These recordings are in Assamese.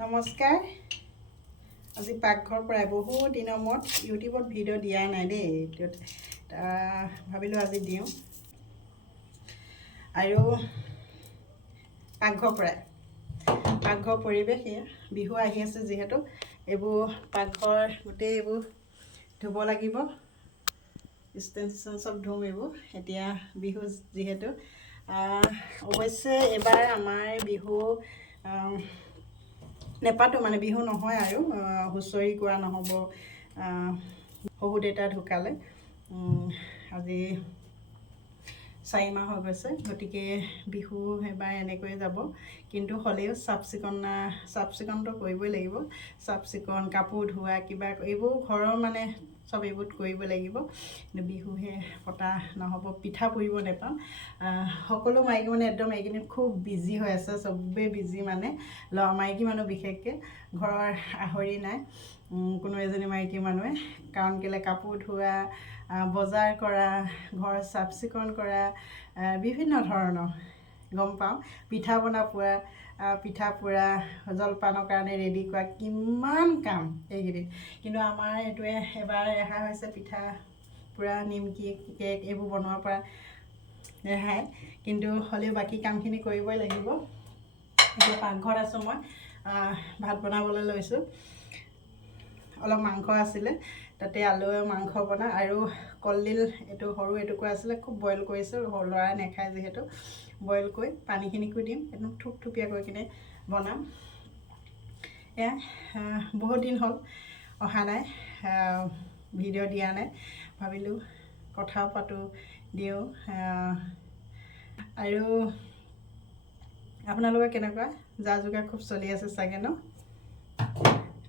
নমস্কাৰ। আজি পাকঘৰ প্ৰায় বহু দিনৰ মূৰত ইউটিউবত ভিডিঅ' দিয়া নাই দেই, ভাবিলোঁ আজি দিওঁ। আৰু পাকঘৰ পৰিৱেশ এয়া, বিহু আহি আছে যিহেতু এইবোৰ পাকঘৰ গোটেই এইবোৰ ধুব লাগিব, ষ্টেণ্ড চব ধুম এইবোৰ এতিয়া বিহু যিহেতু। অৱশ্যে এইবাৰ আমাৰ বিহু নেপাতো, মানে বিহু নহয় আৰু হুঁচৰি গোৱা নহ'ব। শহু দেউতা ঢুকালে আজি 4 মাহ হৈ গৈছে, গতিকে বিহু এবাৰ এনেকৈয়ে যাব। কিন্তু হ'লেও চাফ চিকুণটো কৰিবই লাগিব। চাফ চিকুণ, কাপোৰ ধোৱা, কিবা এইবোৰ ঘৰৰ মানে চব এইবোৰ কৰিব লাগিব। কিন্তু বিহুহে পতা নহ'ব, পিঠা পুৰিব নেপাম। সকলো মাইকী মানে একদম এইকেইদিন খুব বিজি হৈ আছে, চবেই বিজি মানে মাইকী মানুহ বিশেষকৈ ঘৰৰ আহৰি নাই কোনো এজনী মাইকী মানুহে। কাৰণ কেলৈ কাপোৰ ধোৱা, বজাৰ কৰা, ঘৰ চাফ চিকুণ কৰা, বিভিন্ন ধৰণৰ গম পাওঁ, পিঠা পোৰা, জলপানৰ কাৰণে ৰেডি কৰা, কিমান কাম এইকেইদিন। কিন্তু আমাৰ এইটোৱে এবাৰ ৰেহাই হৈছে, পিঠা পোৰা, নিমকি, কেক এইবোৰ বনোৱাৰ পৰা ৰেহাই। কিন্তু হ'লেও বাকী কামখিনি কৰিবই লাগিব। এতিয়া পাকঘৰত আছোঁ মই, ভাত বনাবলৈ লৈছোঁ। অলপ মাংস আছিলে, তাতে আলু মাংস বনাওঁ আৰু কলডিল এইটো সৰু এটুকুৰা আছিলে, খুব বইল কৰিছোঁ, ল'ৰাই নাখায় যিহেতু। বইল কৰি পানীখিনিকো দিম, একদম থুপথুপীয়া কৰি কিনে বনাম। এয়া বহুত দিন হ'ল অহা নাই, ভিডিঅ' দিয়া নাই, ভাবিলোঁ কথাও পাতোঁ, দিওঁ। আৰু আপোনালোকৰ কেনেকুৱা? যা যোগাৰ খুব চলি আছে চাগে ন?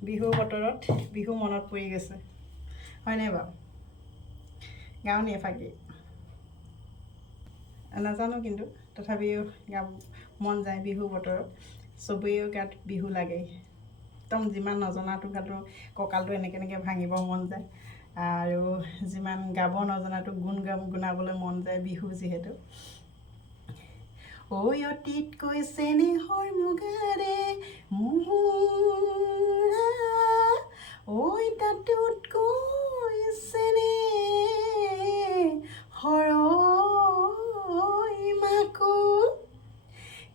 বিহু বতৰত বিহু মনত পৰি গৈছে, হয়নে বাৰু? গাঁৱত এফাকি নাজানো, কিন্তু তথাপিও মন যায় বিহু বতৰত। চবেই গাত বিহু লাগেই, একদম যিমান নজনাটো গাতো কঁকালটো এনেকৈ ভাঙিব মন যায়, আৰু যিমান গাব নজনাটো গুণাবলৈ মন যায়, বিহু যিহেতু। ঐ অতীতকৈ চেনেহৰ মুগাৰে মুহুৰা, ঐ তাতোতকৈ চেনেহৰ মাকো,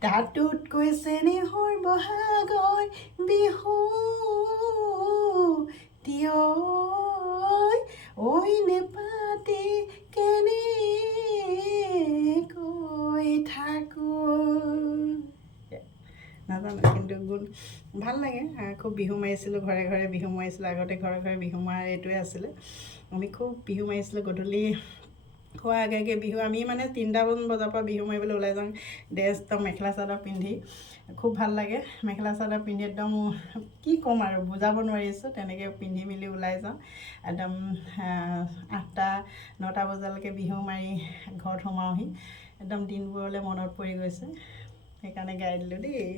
তাতোতকৈ চেনেহৰ বহাগৰ বিহু ঐ নেপাতে কেনেকৈ থাকোঁ। নাজানো, কিন্তু ভাল লাগে। খুব বিহু মাৰিছিলোঁ, ঘৰে ঘৰে বিহু মাৰিছিলোঁ। আগতে ঘৰে ঘৰে বিহু মাৰা এইটোৱে আছিলে, আমি খুব বিহু মাৰিছিলোঁ। গধূলি খোৱাৰ আগে আগে বিহু, আমি মানে 3টামান বজাৰ পৰা বিহু মাৰিবলৈ ওলাই যাওঁ, একদম মেখেলা চাদৰ পিন্ধি। খুব ভাল লাগে, মেখেলা চাদৰ পিন্ধি একদম কি ক'ম আৰু, বুজাব নোৱাৰিছোঁ, তেনেকৈ পিন্ধি মেলি ওলাই যাওঁ। একদম 8টা 9টা বজালৈকে বিহু মাৰি ঘৰত সোমাওঁহি। একদম দিনবোৰলৈ মনত পৰি গৈছে, সেইকাৰণে গাই দিলোঁ দেই।